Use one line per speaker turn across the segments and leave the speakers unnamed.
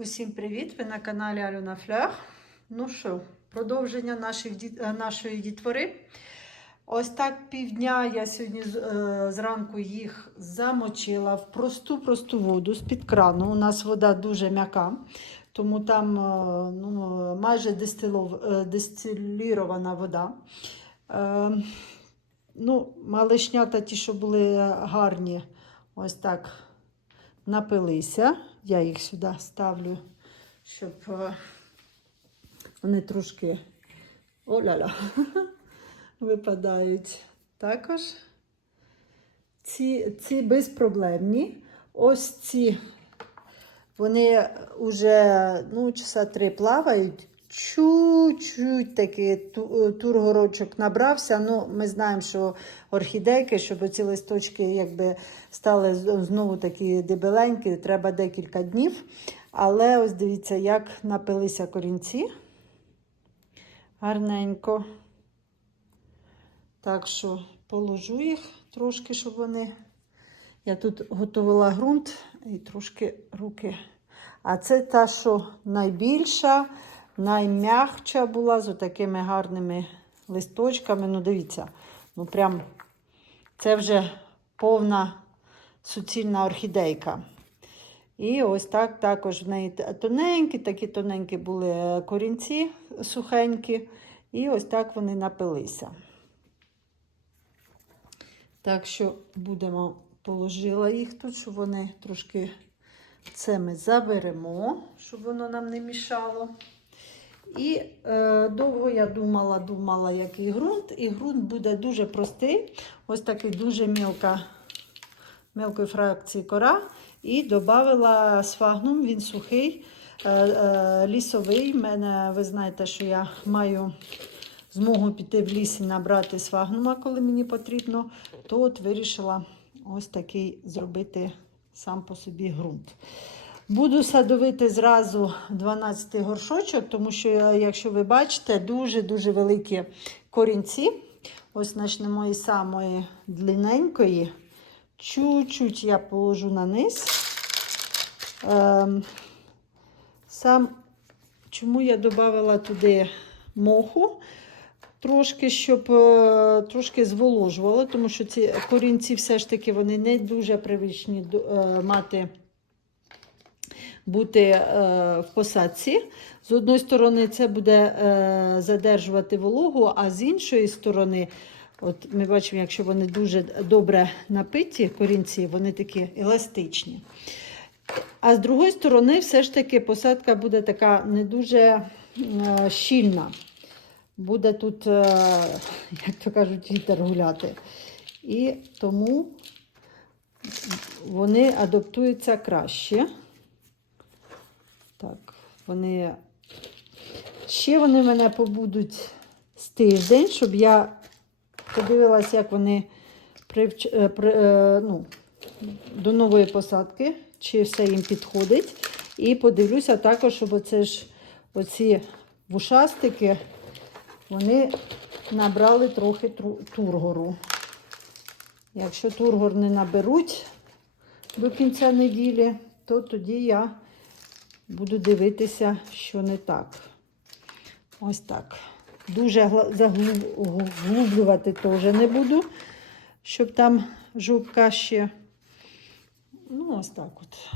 Усім привіт! Ви на каналі Альона Флях. Ну що, продовження е, нашої дітвори. Ось так півдня я сьогодні е, зранку їх замочила в просту-просту воду з-під крану. У нас вода дуже м'яка, тому там е, ну, майже дистилірована вода. Ну, малишнята ті, що були гарні, ось так напилися. Я їх сюди ставлю, щоб е, вони трошки оля-ля, випадають. Також ці, ці безпроблемні. Ось ці, вони вже ну, часа три плавають. Чуть-чуть такий тургорочок набрався. Ну, ми знаємо, що орхідейки, щоб ці листочки якби стали знову такі дебеленькі, треба декілька днів. Але ось дивіться, як напилися корінці. Гарненько. Так що положу їх трошки, щоб вони. Я тут готувала ґрунт і трошки руки. А це та, що найбільша, найм'якча була з такими гарними листочками. Ну, дивіться, ну прям це вже повна суцільна орхідейка. І ось так також в неї тоненькі, такі тоненькі були е, корінці сухенькі. І ось так вони напилися. Так що будемо положила їх тут, щоб вони трошки це ми заберемо, щоб воно нам не мішало. І е, довго я думала, думала, який ґрунт. І ґрунт буде дуже простий. Ось такий дуже мілка, мілкої фракції кора. І додала сфагнум, він сухий, е, е, лісовий. Мене, ви знаєте, що я маю змогу піти в ліс і набрати сфагнума, коли мені потрібно. То от вирішила ось такий зробити сам по собі ґрунт. Буду садовити зразу 12 горшочок, тому що, е, якщо ви бачите, дуже-дуже великі корінці. Ось почнемо із самої длинненької. Чуть-чуть я положу на низ. Ем, сам, чому я додала туди моху? Трошки, щоб е, трошки зволожувало, тому що ці корінці все ж таки вони не дуже привичні е, мати бути е, в посадці. З одної сторони, це буде е, задержувати вологу, а з іншої сторони, от ми бачимо, якщо вони дуже добре напиті, корінці, вони такі еластичні. А з другої сторони, все ж таки, посадка буде така не дуже е, щільна. Буде тут, е, як то кажуть, вітер гуляти. І тому вони адаптуються краще. Вони ще вони в мене побудуть з тиждень, щоб я подивилася, як вони привч... е, при... е, ну, до нової посадки, чи все їм підходить. І подивлюся також, щоб оце ж оці вушастики вони набрали трохи тургору. Якщо тургор не наберуть до кінця неділі, то тоді я буду дивитися, що не так. Ось так. Дуже заглублювати теж не буду, щоб там жовтка ще. Ну, ось так от.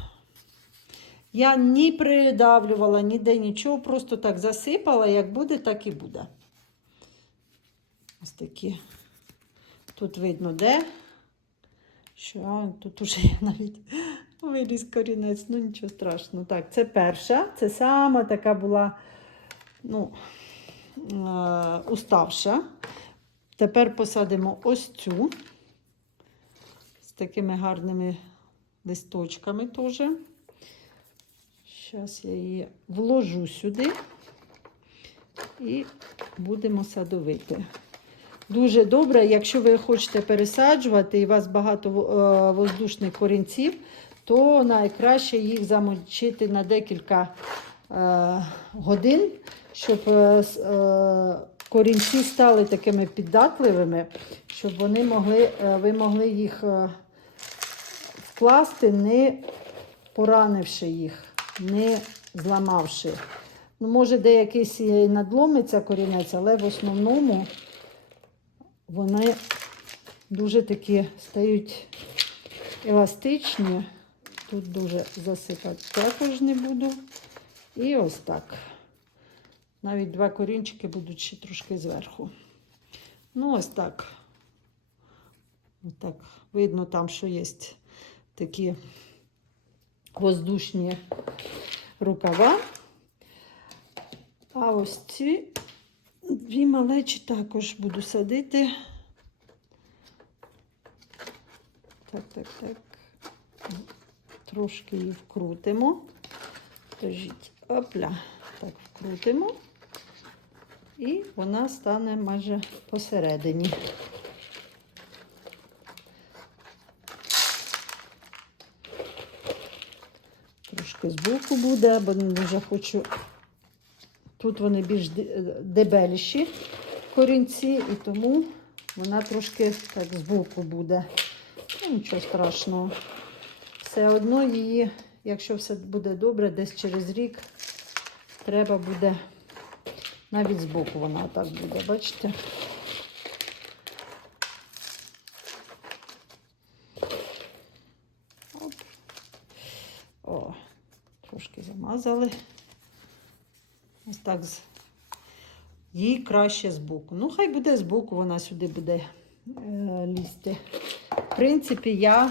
Я ні придавлювала, ніде нічого, просто так засипала, як буде, так і буде. Ось такі. Тут видно де. Що тут уже навіть виліз корінець, ну нічого страшного. Так, це перша, це сама така була, ну, е, уставша. Тепер посадимо ось цю з такими гарними листочками теж. Зараз я її вложу сюди і будемо садовити. Дуже добре, якщо ви хочете пересаджувати і у вас багато е, воздушних корінців, то найкраще їх замочити на декілька е, годин, щоб е, корінці стали такими піддатливими, щоб вони могли, ви могли їх вкласти, не поранивши їх. не зламавши. Ну, може, деякийсь і надломиться корінець, але в основному вони дуже такі стають еластичні. Тут дуже засипати також не буду. І ось так. Навіть два корінчики будуть ще трошки зверху. Ну, ось так. Ось так. Видно там, що є такі воздушні рукава. А ось ці дві малечі також буду садити. Так, так, так. Трошки її вкрутимо. Скажіть, опля, так вкрутимо. І вона стане майже посередині. Трошки збоку буде, бо не дуже хочу. Тут вони більш дебеліші корінці, і тому вона трошки так збоку буде. Ну, нічого страшного. Все одно її, якщо все буде добре, десь через рік треба буде навіть збоку вона так буде, бачите? Оп. О, трошки замазали. Ось так. Їй краще збоку. Ну, хай буде збоку, вона сюди буде е, лізти. В принципі, я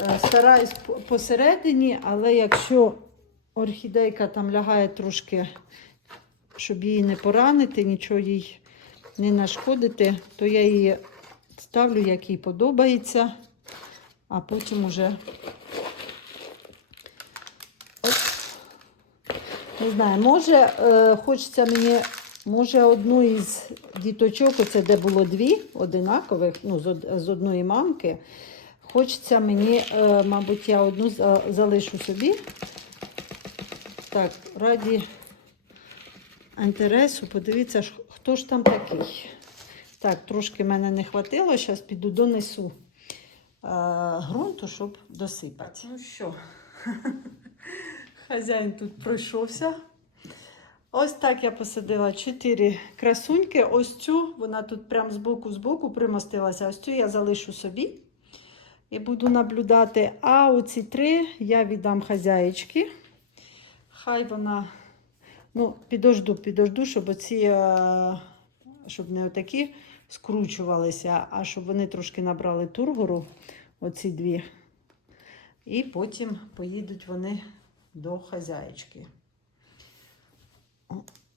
е, стараюсь посередині, але якщо орхідейка там лягає трошки, щоб її не поранити, нічого їй не нашкодити, то я її ставлю, як їй подобається, а потім уже Не знаю, може, е, хочеться мені, може, одну із діточок, оце де було дві одинакових, ну, з, од- з одної мамки. Хочеться мені, е, мабуть, я одну за- залишу собі. Так, раді інтересу, подивіться, хто ж там такий. Так, трошки мене не хватило, зараз піду донесу е, ґрунту, щоб досипати. Ну що, хазяїн тут пройшовся. Ось так я посадила чотири красуньки. Ось цю, вона тут прям збоку збоку примостилася. Ось цю я залишу собі і буду наблюдати. А оці три я віддам хазяєчки. Хай вона, ну, підожду, підожду, щоб оці, е, щоб не отакі скручувалися, а щоб вони трошки набрали тургору, оці дві. І потім поїдуть вони до хазяєчки.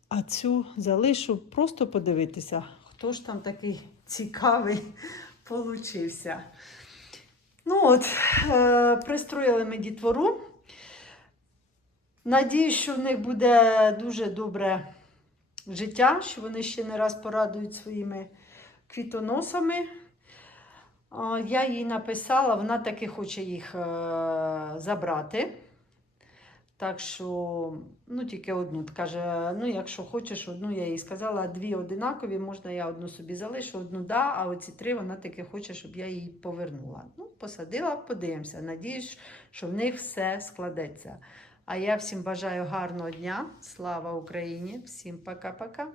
А цю залишу просто подивитися, хто ж там такий цікавий получився. Ну от, е, пристроїли ми дітвору. Надіюсь, що в них буде дуже добре життя, що вони ще не раз порадують своїми квітоносами. А, Я їй написала, вона таки хоче їх е, забрати. Так що, ну, тільки одну. Каже, ну, якщо хочеш, одну я їй сказала, дві одинакові, можна я одну собі залишу, одну да, а оці три вона таки хоче, щоб я їй повернула. Ну, посадила, подивимося. Надіюсь, що в них все складеться. А я всім бажаю гарного дня. Слава Україні! Всім пока-пока!